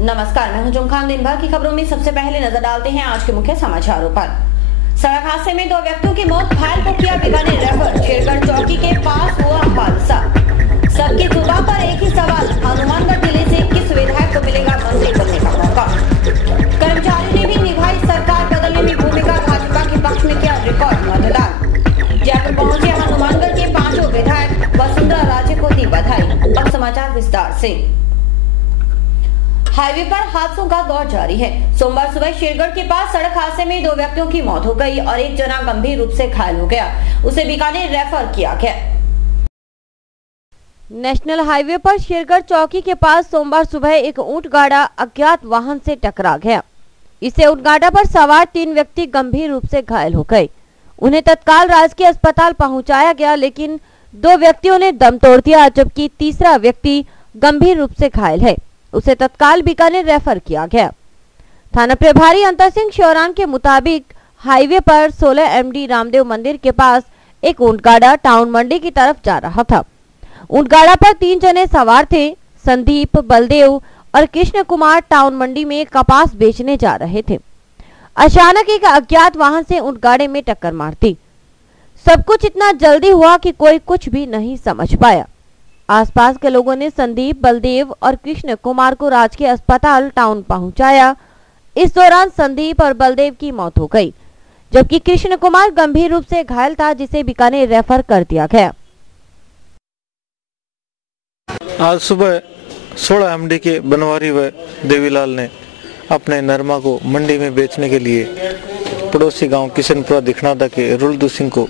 नमस्कार, मैं हूं जुम खान। दिन भर की खबरों में सबसे पहले नजर डालते हैं आज के मुख्य समाचारों पर। सड़क हादसे में 2 व्यक्तियों की मौत, घायल को किया बीकानेर रेफर। शेरगढ़ चौकी के पास हुआ हादसा। सबकी जुबान पर एक ही सवाल, हनुमानगढ़ जिले से किस विधायक को मिलेगा मंत्री बनने का मौका। कर्मचारियों ने भी निभाई सरकार बदलने में भूमिका, भाजपा के पक्ष में किया रिकॉर्ड मतदान। जयपुर पहुंचे हनुमानगढ़ के 5 विधायक, वसुंधरा राजे को दी बधाई। अब समाचार विस्तार से। हाईवे पर हादसों का दौर जारी है। सोमवार सुबह शेरगढ़ के पास सड़क हादसे में 2 व्यक्तियों की मौत हो गई और एक जना गंभीर रूप से घायल हो गया। उसे बीकानेर रेफर किया गया। नेशनल हाईवे पर शेरगढ़ चौकी के पास सोमवार सुबह एक ऊंट गाड़ा अज्ञात वाहन से टकरा गया। इससे ऊंट गाड़ा पर सवार 3 व्यक्ति गंभीर रूप से घायल हो गए। उन्हें तत्काल राजकीय अस्पताल पहुंचाया गया, लेकिन 2 व्यक्तियों ने दम तोड़ दिया, जबकि तीसरा व्यक्ति गंभीर रूप से घायल है। उसे तत्काल बीकानेर रेफर किया गया। थाना प्रभारी अंतर सिंह शौरान के मुताबिक हाईवे पर 16 MD रामदेव मंदिर के पास एक ऊंट गाड़ा टाउन मंडी की तरफ जा रहा था। ऊंट गाड़ा पर 3 जने सवार थे। संदीप, बलदेव और कृष्ण कुमार टाउन मंडी में कपास बेचने जा रहे थे। अचानक एक अज्ञात वाहन से ऊंट गाड़े में टक्कर मार दी। सब कुछ इतना जल्दी हुआ कि कोई कुछ भी नहीं समझ पाया। आसपास के लोगों ने संदीप, बलदेव और कृष्ण कुमार को राजकीय अस्पताल टाउन पहुंचाया। इस दौरान संदीप और बलदेव की मौत हो गई, जबकि कृष्ण कुमार गंभीर रूप से घायल था, जिसे बीकानेर रेफर कर दिया गया। आज सुबह 16 MD के बनवारी व देवीलाल ने अपने नरमा को मंडी में बेचने के लिए पड़ोसी गांव किशनपुरा दिखनादा के रुलदू सिंह को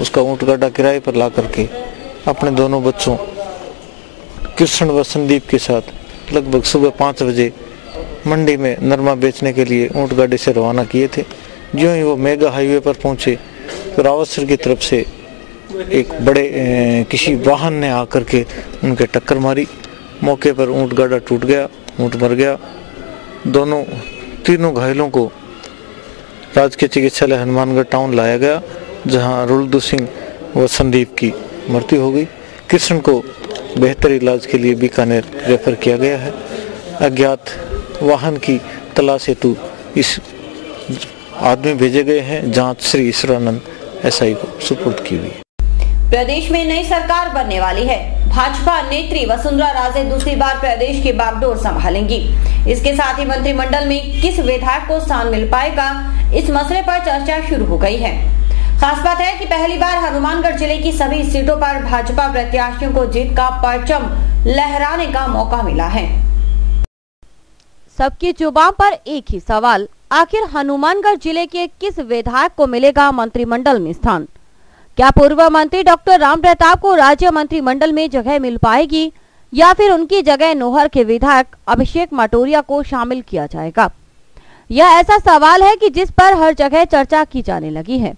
उसका ऊंट गाड़ा किराए पर ला करके अपने दोनों बच्चों कृष्ण व संदीप के साथ लगभग सुबह 5 बजे मंडी में नरमा बेचने के लिए ऊंट गाड़ी से रवाना किए थे। ज्यों ही वो मेगा हाईवे पर पहुंचे तो रावतसर की तरफ से एक बड़े किसी वाहन ने आकर के उनके टक्कर मारी। मौके पर ऊंट गाड़ा टूट गया, ऊंट मर गया। तीनों घायलों को राजकीय चिकित्सालय हनुमानगढ़ टाउन लाया गया, जहां रुलदू सिंह व संदीप की मृत्यु हो गई। कृष्ण को बेहतर इलाज के लिए बीकानेर रेफर किया गया है। अज्ञात वाहन की तलाश हेतु इस आदमी भेजे गए हैं। जांच श्री ईश्वरानंद SI को सुपुर्द की हुई। प्रदेश में नई सरकार बनने वाली है। भाजपा नेत्री वसुंधरा राजे दूसरी बार प्रदेश की बागडोर संभालेंगी। इसके साथ ही मंत्रिमंडल में किस विधायक को स्थान मिल पाएगा, इस मसले पर चर्चा शुरू हो गई है। खास बात है कि पहली बार हनुमानगढ़ जिले की सभी सीटों पर भाजपा प्रत्याशियों को जीत का परचम लहराने का मौका मिला है। सबकी जुबान पर एक ही सवाल, आखिर हनुमानगढ़ जिले के किस विधायक को मिलेगा मंत्रिमंडल में स्थान? क्या पूर्व मंत्री डॉक्टर राम प्रताप को राज्य मंत्रिमंडल में जगह मिल पाएगी, या फिर उनकी जगह नोहर के विधायक अभिषेक मटोरिया को शामिल किया जाएगा? यह ऐसा सवाल है कि जिस पर हर जगह चर्चा की जाने लगी है।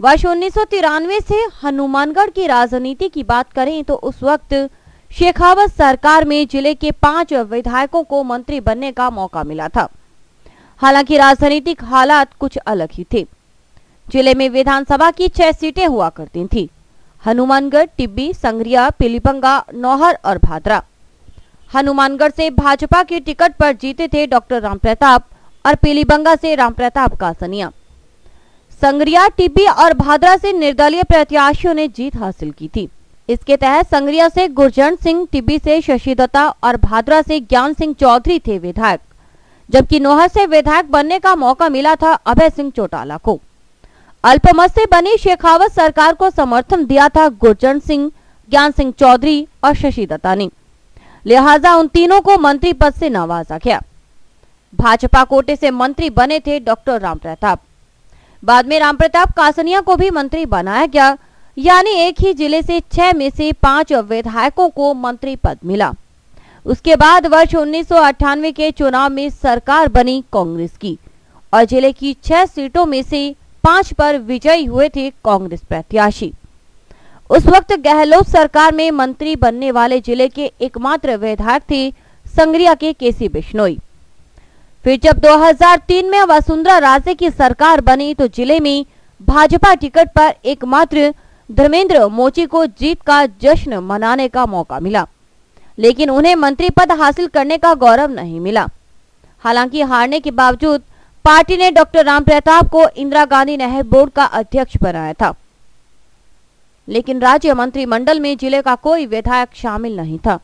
वर्ष 1993 से हनुमानगढ़ की राजनीति की बात करें तो उस वक्त शेखावत सरकार में जिले के 5 विधायकों को मंत्री बनने का मौका मिला था। हालांकि राजनीतिक हालात कुछ अलग ही थे। जिले में विधानसभा की 6 सीटें हुआ करती थी। हनुमानगढ़, टिब्बी, संगरिया, पीलीबंगा, नौहर और भादरा। हनुमानगढ़ से भाजपा की टिकट पर जीते थे डॉक्टर राम प्रताप और पीलीबंगा से राम प्रताप कासनिया। संगरिया, टिब्बी और भादरा से निर्दलीय प्रत्याशियों ने जीत हासिल की थी। इसके तहत संगरिया से गुरजंट सिंह, टिब्बी से शशि दत्ता और भादरा से ज्ञान सिंह चौधरी थे विधायक, जबकि नौहर से विधायक बनने का मौका मिला था अभय सिंह चौटाला को। अल्पमत से बनी शेखावत सरकार को समर्थन दिया था गुरजंट सिंह, ज्ञान सिंह चौधरी और शशि दत्ता ने, लिहाजा उन तीनों को मंत्री पद से नवाजा गया। भाजपा कोटे से मंत्री बने थे डॉक्टर राम प्रताप। बाद में राम प्रताप कासनिया को भी मंत्री बनाया गया, यानी एक ही जिले से 6 में से 5 विधायकों को मंत्री पद मिला। उसके बाद वर्ष 1998 के चुनाव में सरकार बनी कांग्रेस की और जिले की 6 सीटों में से 5 पर विजयी हुए थे कांग्रेस प्रत्याशी। उस वक्त गहलोत सरकार में मंत्री बनने वाले जिले के एकमात्र विधायक थे संगरिया के केसी बिश्नोई। फिर जब 2003 में वसुंधरा राजे की सरकार बनी तो जिले में भाजपा टिकट पर एकमात्र धर्मेंद्र मोची को जीत का जश्न मनाने का मौका मिला। लेकिन उन्हें मंत्री पद हासिल करने का गौरव नहीं मिला। हालांकि हारने के बावजूद पार्टी ने डॉक्टर राम प्रताप को इंदिरा गांधी नहर बोर्ड का अध्यक्ष बनाया था, लेकिन राज्य मंत्रिमंडल में जिले का कोई विधायक शामिल नहीं था।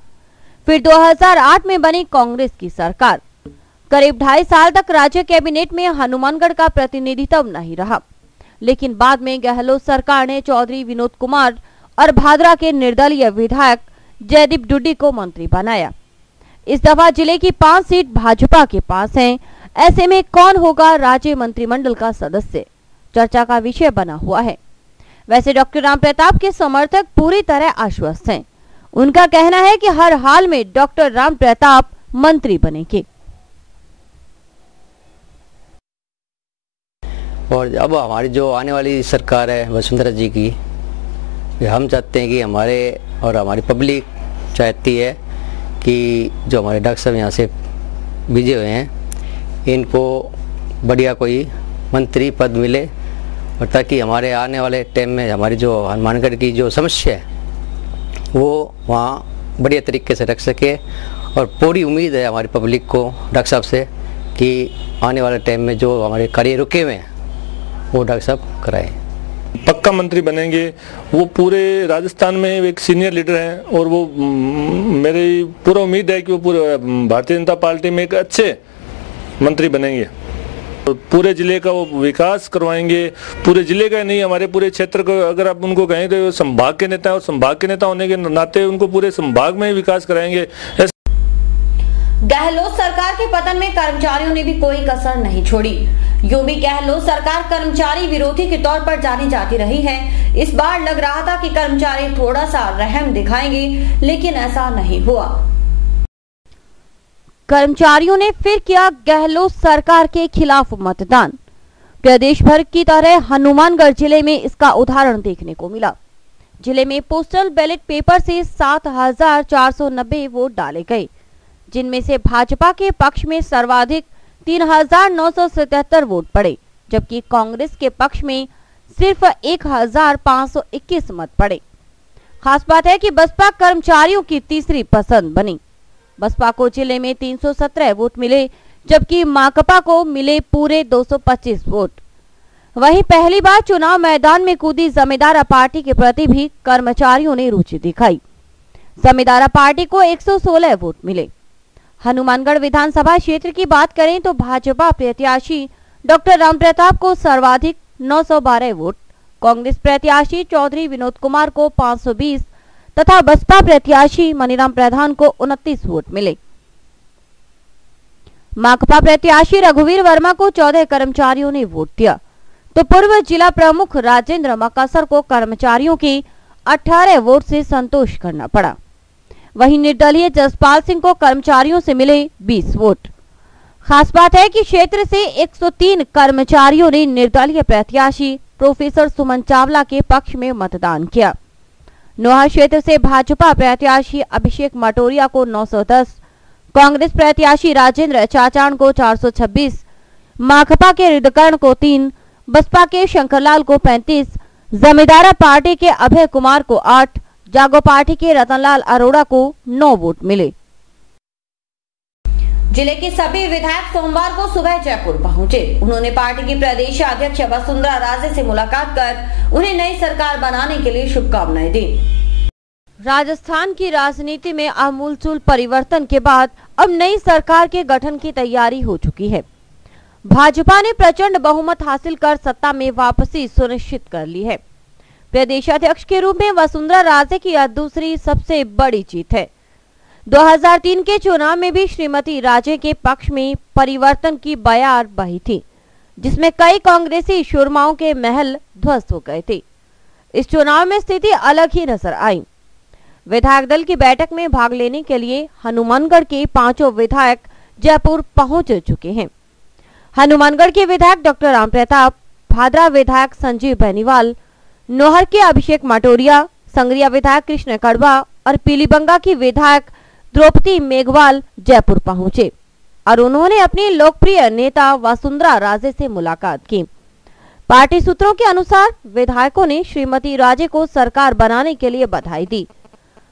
फिर 2008 में बनी कांग्रेस की सरकार। करीब 2.5 साल तक राज्य कैबिनेट में हनुमानगढ़ का प्रतिनिधित्व नहीं रहा, लेकिन बाद में गहलोत सरकार ने चौधरी विनोद कुमार और भादरा के निर्दलीय विधायक जयदीप डुड्डी को मंत्री बनाया। इस दफा जिले की 5 सीट भाजपा के पास हैं। ऐसे में कौन होगा राज्य मंत्रिमंडल का सदस्य, चर्चा का विषय बना हुआ है। वैसे डॉक्टर राम प्रताप के समर्थक पूरी तरह आश्वस्त हैं। उनका कहना है कि हर हाल में डॉक्टर राम प्रताप मंत्री बनेंगे। और अब हमारी जो आने वाली सरकार है वसुंधरा जी की, हम चाहते हैं कि हमारे और हमारी पब्लिक चाहती है कि जो हमारे डॉक्टर साहब यहाँ से भेजे हुए हैं, इनको बढ़िया कोई मंत्री पद मिले, और ताकि हमारे आने वाले टाइम में हमारी जो हनुमानगढ़ की जो समस्या है वो वहाँ बढ़िया तरीके से रख सके। और पूरी उम्मीद है हमारी पब्लिक को डॉक्टर साहब से कि आने वाले टाइम में जो हमारे कार्य रुके हुए हैं वो डॉक्टर साहब कराएं। पक्का मंत्री बनेंगे। वो पूरे राजस्थान में एक सीनियर लीडर हैं और वो मेरी पूरा उम्मीद है कि वो पूरे भारतीय जनता पार्टी में एक अच्छे मंत्री बनेंगे और पूरे जिले का वो विकास करवाएंगे। पूरे जिले का नहीं, हमारे पूरे क्षेत्र को अगर आप उनको कहें तो संभाग के नेता है और संभाग के नेता होने के नाते उनको पूरे संभाग में विकास कराएंगे। गहलोत सरकार के पतन में कर्मचारियों ने भी कोई कसर नहीं छोड़ी। यूं भी गहलोत सरकार कर्मचारी विरोधी के तौर पर जानी जाती रही है। इस बार लग रहा था कि कर्मचारी थोड़ा सा रहम दिखाएंगे, लेकिन ऐसा नहीं हुआ। कर्मचारियों ने फिर किया गहलोत सरकार के खिलाफ मतदान। प्रदेश भर की तरह हनुमानगढ़ जिले में इसका उदाहरण देखने को मिला। जिले में पोस्टल बैलेट पेपर से 7,490 वोट डाले गए, जिनमें से भाजपा के पक्ष में सर्वाधिक 3,977 वोट पड़े, जबकि कांग्रेस के पक्ष में सिर्फ 1,521 मत पड़े। खास बात है कि बसपा कर्मचारियों की तीसरी पसंद बनी। बसपा को जिले में 317 वोट मिले, जबकि माकपा को मिले पूरे 225 वोट। वहीं पहली बार चुनाव मैदान में कूदी जमींदारा पार्टी के प्रति भी कर्मचारियों ने रुचि दिखाई। जमींदारा पार्टी को 116 वोट मिले। हनुमानगढ़ विधानसभा क्षेत्र की बात करें तो भाजपा प्रत्याशी डॉक्टर राम प्रताप को सर्वाधिक 912 वोट, कांग्रेस प्रत्याशी चौधरी विनोद कुमार को 520 तथा बसपा प्रत्याशी मनीराम प्रधान को 29 वोट मिले। माकपा प्रत्याशी रघुवीर वर्मा को 14 कर्मचारियों ने वोट दिया, तो पूर्व जिला प्रमुख राजेंद्र मकासर को कर्मचारियों के 18 वोट से संतोष करना पड़ा। वहीं निर्दलीय जसपाल सिंह को कर्मचारियों से मिले 20 वोट। खास बात है कि क्षेत्र से 103 कर्मचारियों ने निर्दलीय प्रत्याशी प्रोफेसर सुमन चावला के पक्ष में मतदान किया। नोहा क्षेत्र से भाजपा प्रत्याशी अभिषेक मटोरिया को 910, कांग्रेस प्रत्याशी राजेंद्र चाचान को 426, माकपा के हृदकर्ण को 3, बसपा के शंकरलाल को 35, जमींदारा पार्टी के अभय कुमार को 8, जागो पार्टी के रतनलाल अरोड़ा को 9 वोट मिले। जिले के सभी विधायक सोमवार को सुबह जयपुर पहुंचे। उन्होंने पार्टी की प्रदेश अध्यक्ष वसुंधरा राजे से मुलाकात कर उन्हें नई सरकार बनाने के लिए शुभकामनाएं दी। राजस्थान की राजनीति में आमूलचूल परिवर्तन के बाद अब नई सरकार के गठन की तैयारी हो चुकी है। भाजपा ने प्रचंड बहुमत हासिल कर सत्ता में वापसी सुनिश्चित कर ली है। प्रदेश अध्यक्ष के रूप में वसुंधरा राजे की यह दूसरी सबसे बड़ी जीत है। 2003 के चुनाव में भी श्रीमती राजे के पक्ष में परिवर्तन की बयार बही थी, जिसमें कई कांग्रेसी शूरमाओं के महल ध्वस्त हो गए थे। इस चुनाव में स्थिति अलग ही नजर आई। विधायक दल की बैठक में भाग लेने के लिए हनुमानगढ़ के 5 विधायक जयपुर पहुंच चुके हैं। हनुमानगढ़ के विधायक डॉक्टर राम प्रताप, भादरा विधायक संजीव बेनीवाल, नोहर के अभिषेक मटोरिया, संगरिया विधायक कृष्ण कड़वा और पीलीबंगा की विधायक द्रौपदी मेघवाल जयपुर पहुंचे और उन्होंने अपनी लोकप्रिय नेता वसुंधरा राजे से मुलाकात की। पार्टी सूत्रों के अनुसार विधायकों ने श्रीमती राजे को सरकार बनाने के लिए बधाई दी।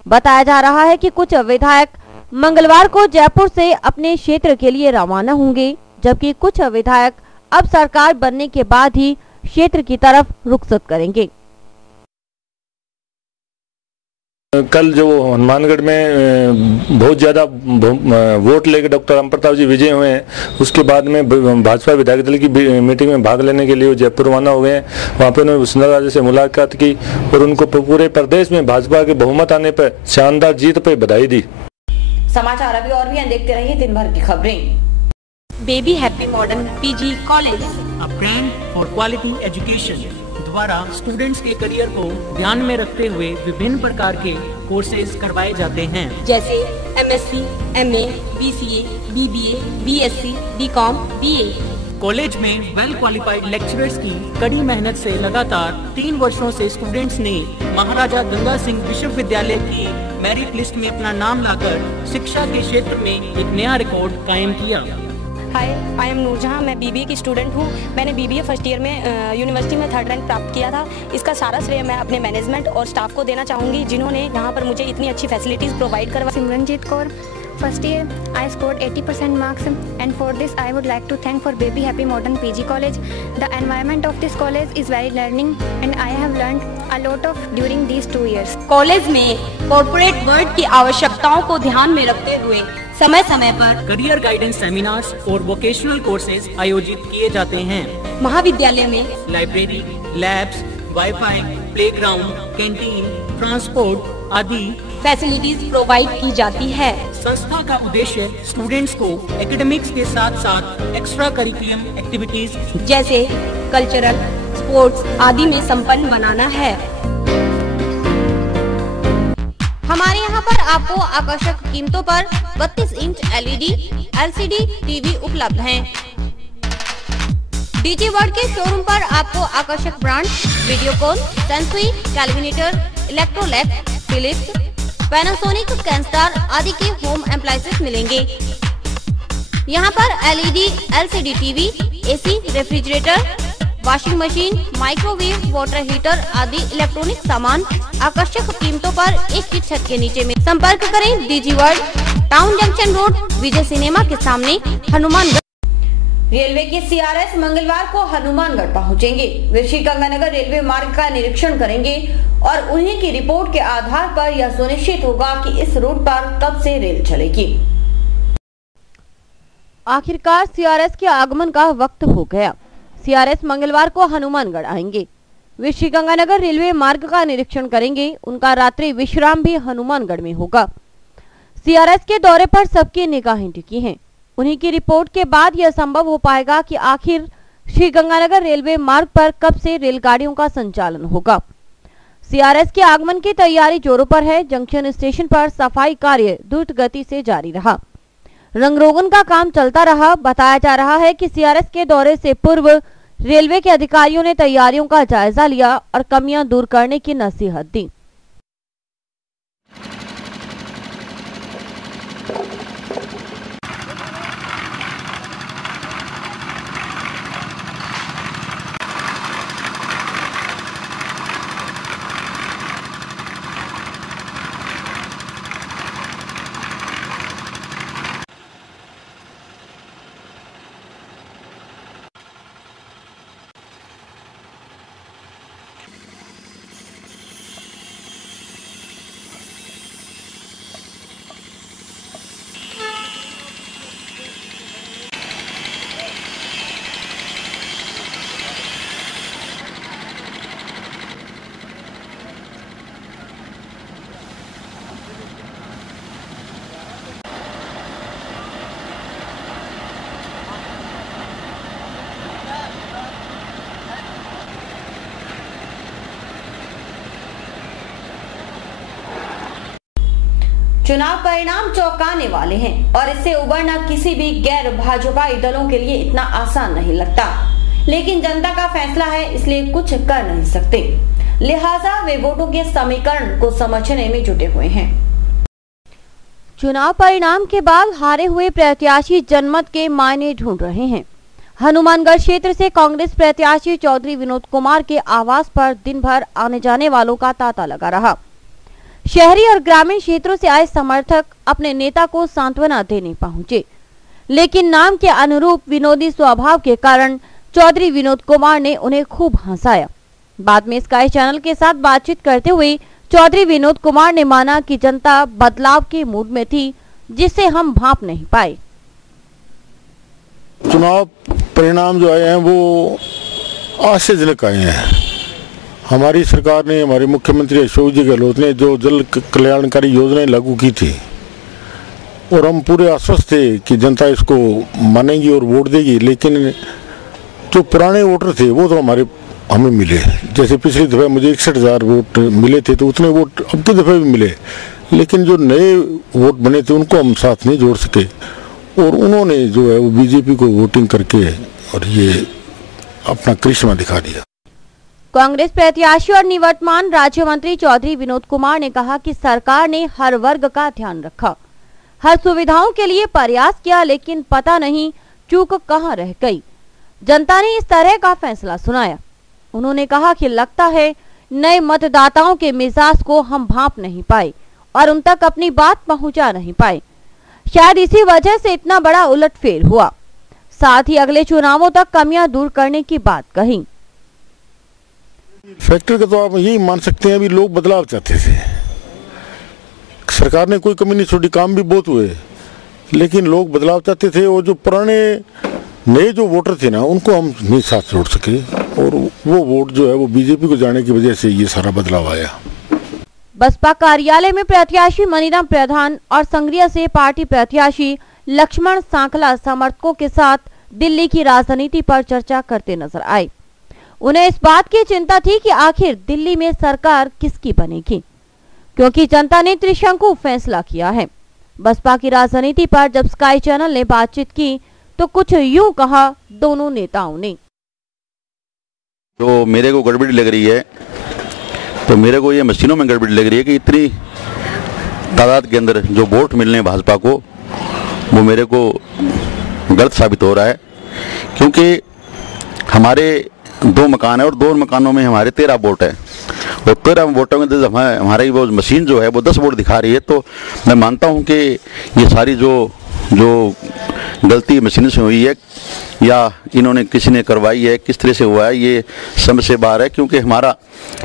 बताया जा रहा है कि कुछ विधायक मंगलवार को जयपुर से अपने क्षेत्र के लिए रवाना होंगे, जबकि कुछ विधायक अब सरकार बनने के बाद ही क्षेत्र की तरफ रुखसत करेंगे। कल जो हनुमानगढ़ में बहुत ज़्यादा वोट लेकर डॉक्टर राम प्रताप जी विजय हुए हैं, उसके बाद में भाजपा विधायक दल की मीटिंग में भाग लेने के लिए वो जयपुर रवाना हो गए हैं। वहाँ पे उन्होंने वसुंधरा राजे से मुलाकात की और उनको पूरे प्रदेश में भाजपा के बहुमत आने पर शानदार जीत पर बधाई दी। समाचार अभी और भी देखते रहिए दिन भर की खबरें। Baby happy modern PG college, a brand for quality education द्वारा स्टूडेंट्स के करियर को ध्यान में रखते हुए विभिन्न प्रकार के कोर्सेज करवाए जाते हैं, जैसे MSc, MA, BCA, BBA, BSc, BCom, BA. College में वेल क्वालिफाइड लेक्चरर्स की कड़ी मेहनत से लगातार 3 वर्षों से स्टूडेंट्स ने महाराजा गंगा सिंह विश्वविद्यालय की मेरिट लिस्ट में अपना नाम लाकर शिक्षा के क्षेत्र में एक नया रिकॉर्ड कायम किया। हाय, आई एम नूरजहां। मैं बीबीए की स्टूडेंट हूं। मैंने बीबीए फर्स्ट ईयर में यूनिवर्सिटी में 3rd रैंक प्राप्त किया था। इसका सारा श्रेय मैं अपने मैनेजमेंट और स्टाफ को देना चाहूँगी, जिन्होंने यहाँ पर मुझे इतनी अच्छी फैसिलिटीज़ प्रोवाइड करवा। Simranjeet Kaur, first year I scored 80% marks, and for this I would like to thank for Baby Happy Modern PG College. The environment of this college is very learning and I have learned a lot of during these 2 years. College में corporate world की आवश्यकताओं को ध्यान में रखते हुए समय समय पर करियर गाइडेंस सेमिनार्स और वोकेशनल कोर्सेज आयोजित किए जाते हैं। महाविद्यालय में library, labs, wifi, playground, canteen, transport आदि फैसिलिटीज प्रोवाइड की जाती है। संस्था का उद्देश्य स्टूडेंट्स को एकेडमिक्स के साथ साथ एक्स्ट्रा करिकुलम एक्टिविटीज जैसे कल्चरल, स्पोर्ट्स आदि में संपन्न बनाना है। हमारे यहाँ पर आपको आकर्षक कीमतों पर 32 इंच LED, LCD टीवी उपलब्ध हैं। डीजी वर्ल्ड के शोरूम पर आपको आकर्षक brand Videocon, Sansui, Kelvinator, Electrolux, Philips, Panasonic, Kenstar आदि के होम अप्लायंसेस मिलेंगे। यहाँ पर LED, LCD TV, AC, refrigerator, washing machine, microwave, water heater आदि इलेक्ट्रॉनिक सामान आकर्षक कीमतों पर एक ही छत के नीचे में। संपर्क करें DG world, town junction road, Vijay cinema के सामने, हनुमानगढ़। रेलवे के CRS मंगलवार को हनुमानगढ़ पहुंचेंगे। वे श्रीगंगानगर रेलवे मार्ग का निरीक्षण करेंगे और उन्हीं की रिपोर्ट के आधार पर यह सुनिश्चित होगा कि इस रूट पर कब से रेल चलेगी। आखिरकार CRS के आगमन का वक्त हो गया। CRS मंगलवार को हनुमानगढ़ आएंगे। वे श्रीगंगानगर रेलवे मार्ग का निरीक्षण करेंगे। उनका रात्रि विश्राम भी हनुमानगढ़ में होगा। CRS के दौरे पर सबकी निगाहें टिकी हैं। उन्हीं की रिपोर्ट के बाद यह संभव हो पाएगा कि आखिर श्रीगंगानगर रेलवे मार्ग पर कब से रेलगाड़ियों का संचालन होगा। CRS के आगमन की तैयारी जोरों पर है। जंक्शन स्टेशन पर सफाई कार्य द्रुत गति से जारी रहा। रंगरोगन का काम चलता रहा। बताया जा रहा है कि CRS के दौरे से पूर्व रेलवे के अधिकारियों ने तैयारियों का जायजा लिया और कमियां दूर करने की नसीहत दी। चुनाव परिणाम चौंकाने वाले हैं और इससे उबरना किसी भी गैर भाजपाई दलों के लिए इतना आसान नहीं लगता, लेकिन जनता का फैसला है, इसलिए कुछ कर नहीं सकते। लिहाजा वे वोटों के समीकरण को समझने में जुटे हुए हैं। चुनाव परिणाम के बाद हारे हुए प्रत्याशी जनमत के मायने ढूंढ रहे हैं। हनुमानगढ़ क्षेत्र से कांग्रेस प्रत्याशी चौधरी विनोद कुमार के आवास पर दिन भर आने जाने वालों का तांता लगा रहा। शहरी और ग्रामीण क्षेत्रों से आए समर्थक अपने नेता को सांत्वना देने पहुंचे, लेकिन नाम के अनुरूप विनोदी स्वभाव के कारण चौधरी विनोद कुमार ने उन्हें खूब हंसाया। बाद में स्काई चैनल के साथ बातचीत करते हुए चौधरी विनोद कुमार ने माना कि जनता बदलाव के मूड में थी, जिसे हम भांप नहीं पाए। चुनाव परिणाम जो आए हैं वो आश्चर्यजनक आए हैं। हमारी सरकार ने, हमारे मुख्यमंत्री अशोक जी गहलोत ने जो जल कल्याणकारी योजनाएं लागू की थी और हम पूरे आश्वस्त थे कि जनता इसको मानेगी और वोट देगी, लेकिन जो पुराने वोटर थे वो तो हमें मिले। जैसे पिछली दफा मुझे 61,000 वोट मिले थे, तो उतने वोट अब की दफा भी मिले, लेकिन जो नए वोट बने थे उनको हम साथ नहीं जोड़ सके और उन्होंने जो है वो बीजेपी को वोटिंग करके और ये अपना करिश्मा दिखा दिया। कांग्रेस प्रत्याशी और निवर्तमान राज्य मंत्री चौधरी विनोद कुमार ने कहा कि सरकार ने हर वर्ग का ध्यान रखा, हर सुविधाओं के लिए प्रयास किया, लेकिन पता नहीं चूक कहां रह गई। जनता ने इस तरह का फैसला सुनाया। उन्होंने कहा कि लगता है नए मतदाताओं के मिजाज को हम भांप नहीं पाए और उन तक अपनी बात पहुंचा नहीं पाए। शायद इसी वजह से इतना बड़ा उलटफेर हुआ। साथ ही अगले चुनावों तक कमियां दूर करने की बात कही। फैक्टर का तो आप यही मान सकते हैं, अभी लोग बदलाव चाहते थे। सरकार ने कोई कमी नहीं छोड़ी, काम भी बहुत हुए, लेकिन लोग बदलाव चाहते थे और जो पुराने नए जो वोटर थे ना उनको हम नहीं साथ जोड़ सके और वो वोट जो है वो बीजेपी को जाने की वजह से ये सारा बदलाव आया। बसपा कार्यालय में प्रत्याशी मनीराम प्रधान और संग्रिया से पार्टी प्रत्याशी लक्ष्मण सांखला समर्थकों के साथ दिल्ली की राजनीति पर चर्चा करते नजर आए। उन्हें इस बात की चिंता थी कि आखिर दिल्ली में सरकार किसकी बनेगी, क्योंकि जनता ने त्रिशंकु फैसला किया है। बसपा की राजनीति पर जब स्काई चैनल ने बातचीत की तो कुछ यूं कहा दोनों नेताओं ने। जो मेरे को गड़बड़ी लग रही है, तो मेरे को ये मशीनों में गड़बड़ी लग रही है कि इतनी तादाद के अंदर जो वोट मिलने हैं भाजपा को, वो मेरे को गलत साबित हो रहा है, क्योंकि हमारे 2 मकान है और 2 मकानों में हमारे 13 वोट है और 13 वोटों के अंदर हमारी वो मशीन जो है वो 10 वोट दिखा रही है। तो मैं मानता हूँ कि ये सारी जो गलती मशीन से हुई है या इन्होंने किसी ने करवाई है, किस तरह से हुआ है, ये समझ से बाहर है, क्योंकि हमारा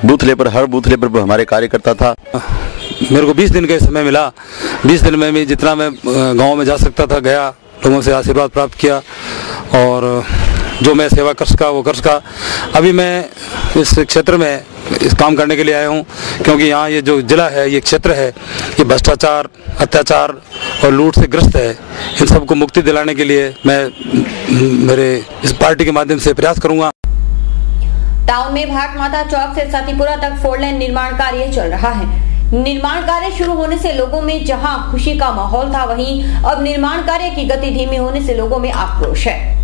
बूथ लेवल हर बूथ लेवल पर हमारे कार्यकर्ता था। मेरे को 20 दिन का समय मिला। 20 दिन में भी जितना मैं गांव में जा सकता था गया, लोगों से आशीर्वाद प्राप्त किया और जो मैं सेवा कर सका वो कर सका। अभी मैं इस क्षेत्र में इस काम करने के लिए आया हूँ, क्योंकि यहाँ ये जो जिला है, ये क्षेत्र है, ये भ्रष्टाचार, अत्याचार और लूट से ग्रस्त है। इन सबको मुक्ति दिलाने के लिए मैं मेरे इस पार्टी के माध्यम से प्रयास करूँगा। टाउन में भारत माता चौक से सतीपुरा तक 4 लेन निर्माण कार्य चल रहा है। निर्माण कार्य शुरू होने से लोगों में जहां खुशी का माहौल था, वहीं अब निर्माण कार्य की गति धीमी होने से लोगों में आक्रोश है।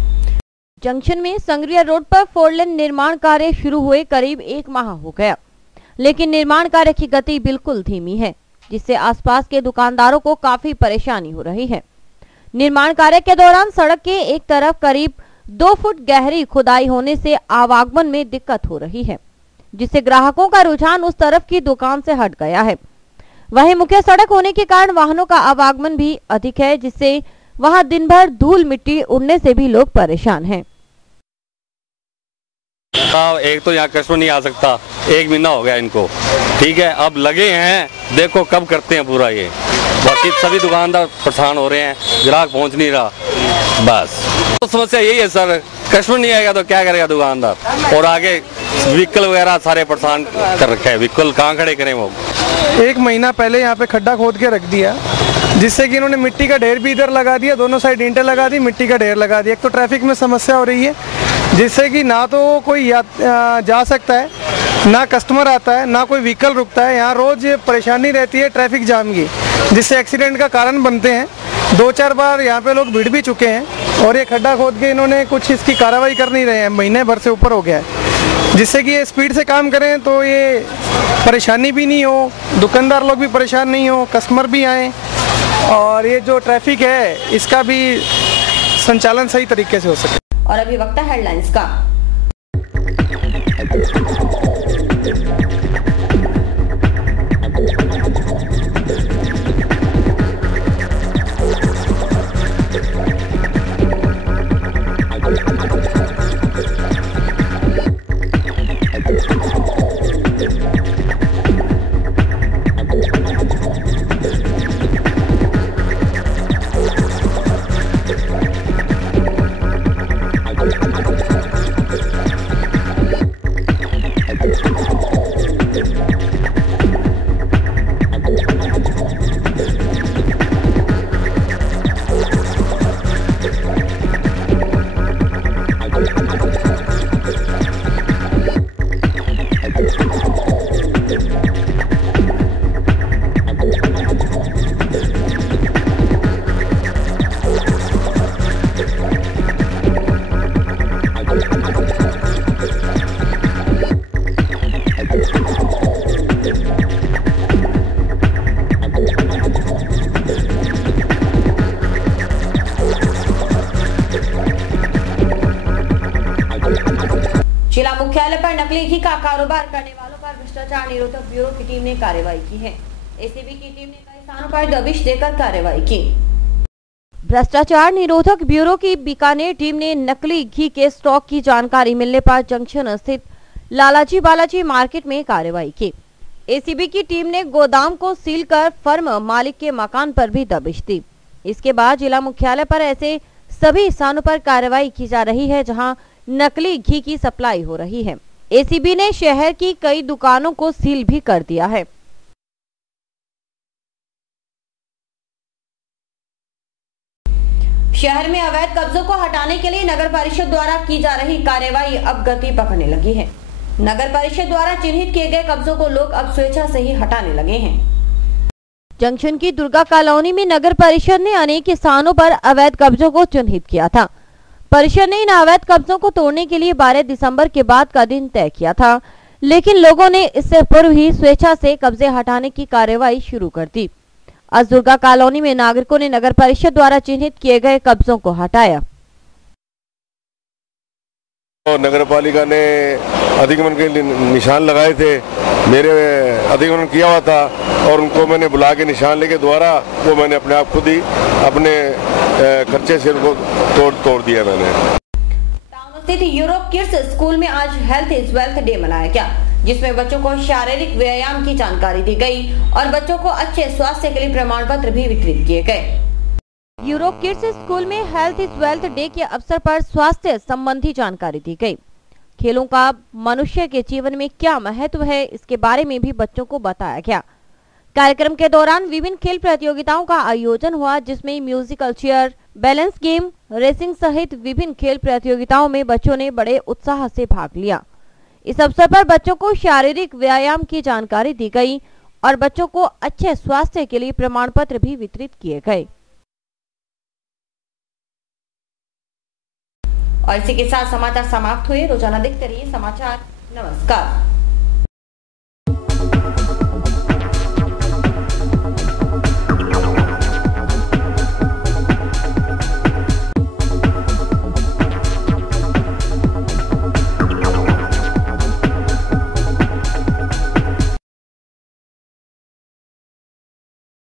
जंक्शन में संग्रिया रोड पर 4 लेन निर्माण कार्य शुरू हुए करीब 1 माह हो गया, लेकिन निर्माण कार्य की गति बिल्कुल धीमी है, जिससे आसपास के दुकानदारों को काफी परेशानी हो रही है। निर्माण कार्य के दौरान सड़क के एक तरफ करीब 2 फुट गहरी खुदाई होने से आवागमन में दिक्कत हो रही है, जिससे ग्राहकों का रुझान उस तरफ की दुकान से हट गया है। वहीं मुख्य सड़क होने के कारण वाहनों का आवागमन भी अधिक है, जिससे वहां दिन भर धूल मिट्टी उड़ने से भी लोग परेशान हैं। एक तो यहाँ कस्टमर नहीं आ सकता, 1 महीना हो गया इनको, ठीक है। अब लगे हैं, देखो कब करते हैं पूरा ये। बाकी सभी दुकानदार परेशान हो रहे हैं, ग्राहक पहुँच नहीं रहा, बस तो समस्या यही है सर। कस्टमर नहीं आएगा तो क्या करेगा दुकानदार, और आगे व्हीकल वगैरह सारे परेशान कर रखे हैं। व्हीकल कहाँ खड़े करें वो। 1 महीना पहले यहाँ पे खड्डा खोद के रख दिया, जिससे कि इन्होंने मिट्टी का ढेर भी इधर लगा दिया, दोनों साइड ईंटें लगा दी, मिट्टी का ढेर लगा दिया। एक तो ट्रैफिक में समस्या हो रही है, जिससे कि ना तो कोई जा सकता है, ना कस्टमर आता है, ना कोई व्हीकल रुकता है। यहाँ रोज परेशानी रहती है ट्रैफिक जाम की, जिससे एक्सीडेंट का कारण बनते हैं। 2-4 बार यहाँ पे लोग भिड़ भी चुके हैं और ये खड्डा खोद के इन्होंने कुछ इसकी कार्रवाई कर नहीं रहे हैं, महीने भर से ऊपर हो गया है। जिससे कि ये स्पीड से काम करें तो ये परेशानी भी नहीं हो, दुकानदार लोग भी परेशान नहीं हो, कस्टमर भी आए, और ये जो ट्रैफिक है इसका भी संचालन सही तरीके से हो सके। और अभी वक्त है हेडलाइंस का। जिला मुख्यालय पर नकली घी का कारोबार करने वालों पर भ्रष्टाचार निरोधक ब्यूरो की टीम ने कार्रवाई की है। एसीबी की टीम ने कई स्थानों पर दबिश देकर कार्रवाई की। भ्रष्टाचार निरोधक ब्यूरो की बीकानेर टीम ने नकली घी के स्टॉक की जानकारी मिलने पर जंक्शन स्थित लालाजी बालाजी मार्केट में कार्रवाई की। एसीबी की टीम ने गोदाम को सील कर फर्म मालिक के मकान पर भी दबिश दी। इसके बाद जिला मुख्यालय पर ऐसे सभी स्थानों पर कार्रवाई की जा रही है जहां नकली घी की सप्लाई हो रही है। एसीबी ने शहर की कई दुकानों को सील भी कर दिया है। शहर में अवैध कब्जों को हटाने के लिए नगर परिषद द्वारा की जा रही कार्यवाही अब गति पकड़ने लगी है। नगर परिषद द्वारा चिन्हित किए गए कब्जों को लोग अब स्वेच्छा से ही हटाने लगे हैं। जंक्शन की दुर्गा कॉलोनी में नगर परिषद ने अनेक स्थानों पर अवैध कब्जों को चिन्हित किया था। परिषद ने इन अवैध कब्जों को तोड़ने के लिए 12 दिसंबर के बाद का दिन तय किया था, लेकिन लोगों ने इससे पूर्व ही स्वेच्छा से कब्जे हटाने की कार्यवाही शुरू कर दी। आज दुर्गा कॉलोनी में नागरिकों ने नगर परिषद द्वारा चिन्हित किए गए कब्जों को हटाया। नगर पालिका ने अतिक्रमण के निशान लगाए थे, मेरे अतिक्रमण किया हुआ था और उनको मैंने बुला के निशान लेके दोबारा वो मैंने अपने आप खुद ही अपने खर्चे से उनको तोड़ दिया मैंने। टाउन स्थित यूरोप किड्स स्कूल में आज हेल्थ इज वेल्थ डे मनाया गया, जिसमें बच्चों को शारीरिक व्यायाम की जानकारी दी गई और बच्चों को अच्छे स्वास्थ्य के लिए प्रमाण पत्र भी वितरित किए गए। यूरोप किड्स स्कूल में हेल्थ इज वेल्थ डे के अवसर पर स्वास्थ्य संबंधी जानकारी दी गई। खेलों का मनुष्य के जीवन में क्या महत्व है, इसके बारे में भी बच्चों को बताया गया। कार्यक्रम के दौरान विभिन्न खेल प्रतियोगिताओं का आयोजन हुआ, जिसमें musical chair, balance game, racing सहित विभिन्न खेल प्रतियोगिताओं में बच्चों ने बड़े उत्साह से भाग लिया। इस अवसर पर बच्चों को शारीरिक व्यायाम की जानकारी दी गई और बच्चों को अच्छे स्वास्थ्य के लिए प्रमाण पत्र भी वितरित किए गए। और इसी के साथ समाचार समाप्त हुए। रोजाना देखते रहिए समाचार। नमस्कार।